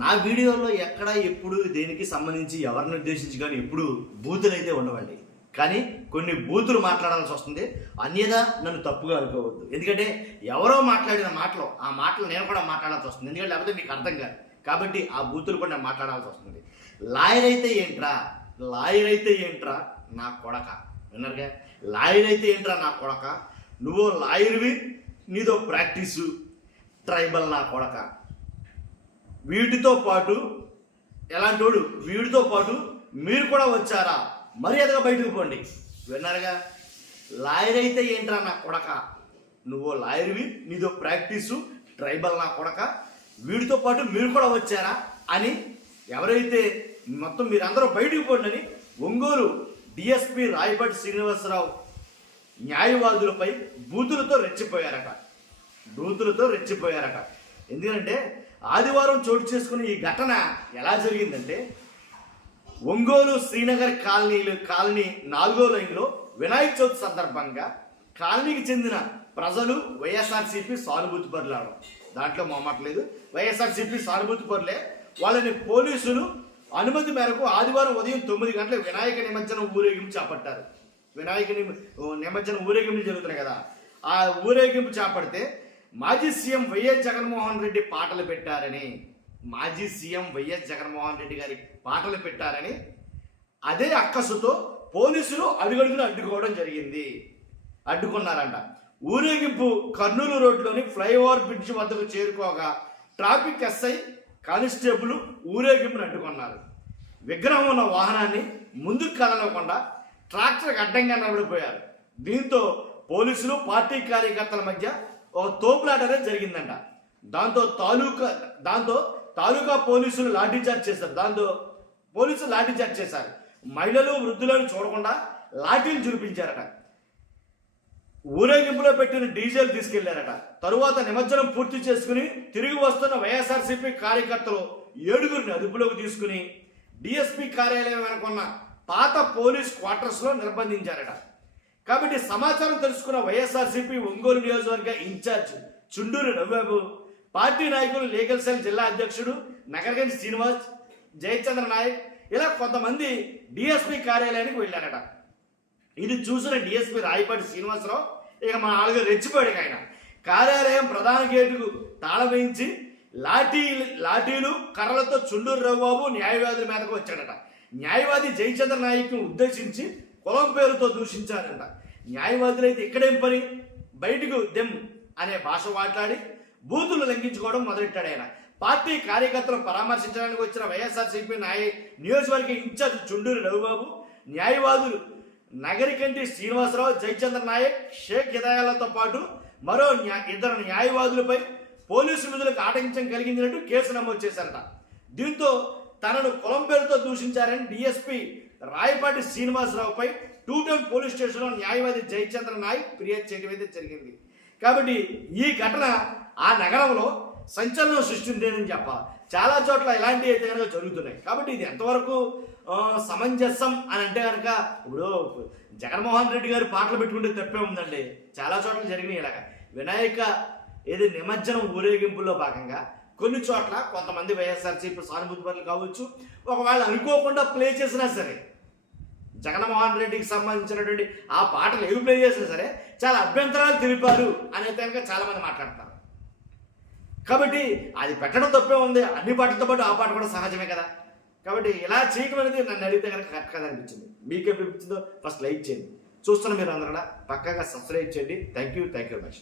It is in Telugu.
నా వీడియోలో ఎక్కడ ఎప్పుడు దేనికి సంబంధించి ఎవరిని ఉద్దేశించి కానీ ఎప్పుడు బూతులు అయితే ఉండవండి. కానీ కొన్ని బూతులు మాట్లాడాల్సి వస్తుంది. అన్యదా నన్ను తప్పుగా అనుకోవద్దు. ఎందుకంటే ఎవరో మాట్లాడిన మాటలు ఆ మాటలు నేను కూడా మాట్లాడాల్సి వస్తుంది. ఎందుకంటే లేకపోతే మీకు అర్థం కాదు. కాబట్టి ఆ బూతులు కూడా నేను మాట్లాడాల్సి వస్తుంది. లాయర్ అయితే ఏంట్రా నా కొడక, విన్నారుగా? లాయర్ అయితే ఏంట్రా నా కొడక, నువ్వు లాయర్వి, నీదో ప్రాక్టీసు, ట్రైబల్ నా కొడక. వీటితో పాటు ఎలాంటోడు, వీటితో పాటు మీరు కూడా వచ్చారా, మర్యాదగా బయటకు పోండి. విన్నారుగా? లాయర్ అయితే ఏంట్రా నా కొడక, నువ్వు లాయర్వి, నీదో ప్రాక్టీసు, ట్రైబల్ నా కొడక, వీడితో పాటు మీరు కూడా వచ్చారా అని ఎవరైతే మొత్తం మీరందరూ బయటకు పోండి అని ఒంగోలు డిఎస్పీ రాయపాటి శ్రీనివాసరావు న్యాయవాదులపై బూతులతో రెచ్చిపోయారట. ఎందుకంటే ఆదివారం చోటు చేసుకున్న ఈ ఘటన ఎలా జరిగిందంటే, ఒంగోలు శ్రీనగర్ కాలనీ 4వ లైన్లో వినాయక చవితి సందర్భంగా కాలనీకి చెందిన ప్రజలు వైఎస్ఆర్సీపీ సానుభూతి పరులు అవడం, దాంట్లో మొమ్మట్లేదు. వైఎస్ఆర్సీపీ సానుభూతి పరులే. వాళ్ళని పోలీసులు అనుమతి మేరకు ఆదివారం ఉదయం 9 గంటలకు వినాయక నిమజ్జనం ఊరేగింపు చేపట్టారు. వినాయక నిమజ్జనం ఊరేగింపులు జరుగుతున్నాయి కదా, ఆ ఊరేగింపు చేపడితే మాజీ సీఎం వైఎస్ జగన్మోహన్ రెడ్డి పాటలు పెట్టారని, మాజీ సీఎం వైఎస్ జగన్మోహన్ రెడ్డి గారి పాటలు పెట్టారని అదే అక్కసుతో పోలీసులు అడుగడుగున అడ్డుకున్నారంట. ఊరేగింపు కర్నూలు రోడ్లోని ఫ్లైఓవర్ బ్రిడ్జ్ వద్దకు చేరుకోగా ట్రాఫిక్ ఎస్ఐ కానిస్టేబుల్ ఊరేగింపును అడ్డుకున్నారు. విగ్రహం ఉన్న వాహనాన్ని ముందుకు కదలకుండా ట్రాక్టర్కి అడ్డంగా నిలబడిపోయారు. దీంతో పోలీసులు పార్టీ కార్యకర్తల మధ్య ఒక తోపులాట అనేది జరిగిందంట. దాంతో తాలూకా పోలీసులు లాఠీచార్జ్ చేశారు. మహిళలు వృద్ధులను చూడకుండా లాఠీలు చూపించారట. ఊరేగింపులో పెట్టిన డీజేలు తీసుకెళ్లారట. తరువాత నిమజ్జనం పూర్తి చేసుకుని తిరిగి వస్తున్న వైఎస్ఆర్సీపీ కార్యకర్తలు 7గురిని అదుపులోకి తీసుకుని డిఎస్పీ కార్యాలయం వెనుకున్న పాత పోలీస్ క్వార్టర్స్లో నిర్బంధించారట. కాబట్టి సమాచారం తెలుసుకున్న వైఎస్ఆర్సీపీ ఒంగోలు నియోజకవర్గ ఇన్ఛార్జ్ చుండూరు రవిబాబు, పార్టీ నాయకులు లీగల్ సెల్ జిల్లా అధ్యక్షుడు నగరగంజ్ శ్రీనివాస్, జయచంద్ర నాయక్ ఇలా కొంతమంది డిఎస్పీ కార్యాలయానికి వెళ్ళారట. ఇది చూసిన డిఎస్పీ రాయపాటి శ్రీనివాసరావు ఇక మా ఆளுగా రెచ్చిపోయాడు. ఆయన కార్యాలయం ప్రధాన గేటుకు తాళం వేయించి లాఠీలు కర్రలతో చుండూరు రవిబాబు న్యాయవాదుల మీదకు వచ్చాడట. న్యాయవాది జయచంద్ర నాయక్ను ఉద్దేశించి కులం పేరుతో దూషించారంట. న్యాయవాదులైతే ఇక్కడేం పని, బయటకు దెమ్ అనే భాష మాట్లాడి బూతులు లంఘించుకోవడం మొదలెట్టాడు. ఆయన పార్టీ కార్యకర్తలను పరామర్శించడానికి వచ్చిన వైఎస్ఆర్సీపీ నియోజకవర్గ ఇన్ఛార్జ్ చుండూరు రవిబాబు, న్యాయవాదులు నగరికంటి శ్రీనివాసరావు, జయచంద్ర నాయక్, షేక్ హిదాయాలతో పాటు మరో 2 న్యాయవాదులపై పోలీసు విధులకు ఆటంకం కలిగించినట్టు కేసు నమోదు చేశారట. దీంతో తనను కులం పేరుతో దూషించారని డిఎస్పీ రాయపాటి శ్రీనివాసరావుపై 2 టౌన్ పోలీస్ స్టేషన్లో న్యాయవాది జయచంద్ర నాయక్ ఫిర్యాదు చేయడం అయితే జరిగింది. కాబట్టి ఈ ఘటన ఆ నగరంలో సంచలనం సృష్టించిందని చెప్పాలి. చాలా చోట్ల ఇలాంటివి అయితే కనుక జరుగుతున్నాయి. కాబట్టి ఇది ఎంతవరకు సమంజసం అని అంటే కనుక, ఇప్పుడు జగన్మోహన్ రెడ్డి గారు పాటలు పెట్టుకుంటే తప్పే ఉందండి. చాలా చోట్ల జరిగినాయి ఇలాగ. వినాయక నిమజ్జనం ఊరేగింపుల్లో భాగంగా కొన్ని చోట్ల కొంతమంది వైఎస్ఆర్సీపీ సానుభూతి పరులు కావచ్చు, ఒకవేళ అనుకోకుండా ప్లే చేసినా సరే, జగన్మోహన్ రెడ్డికి సంబంధించినటువంటి ఆ పాటలు ఏవి ప్లే చేసినా సరే చాలా అభ్యంతరాలు తెలిపారు అనేది కనుక చాలామంది మాట్లాడతారు. కాబట్టి అది పెట్టడం తప్పే ఉంది. అన్ని పాటలతో పాటు ఆ పాట కూడా సహజమే కదా. కాబట్టి ఇలా చేయడం అనేది నన్ను అడిగితే కనుక కరెక్ట్ కదా అనిపించింది. మీకు అనిపించిందో ఫస్ట్ లైక్ చేయండి. చూస్తున్న మీరు అందరూ కూడా పక్కాగా సబ్స్క్రైబ్ చేయండి. Thank you very much.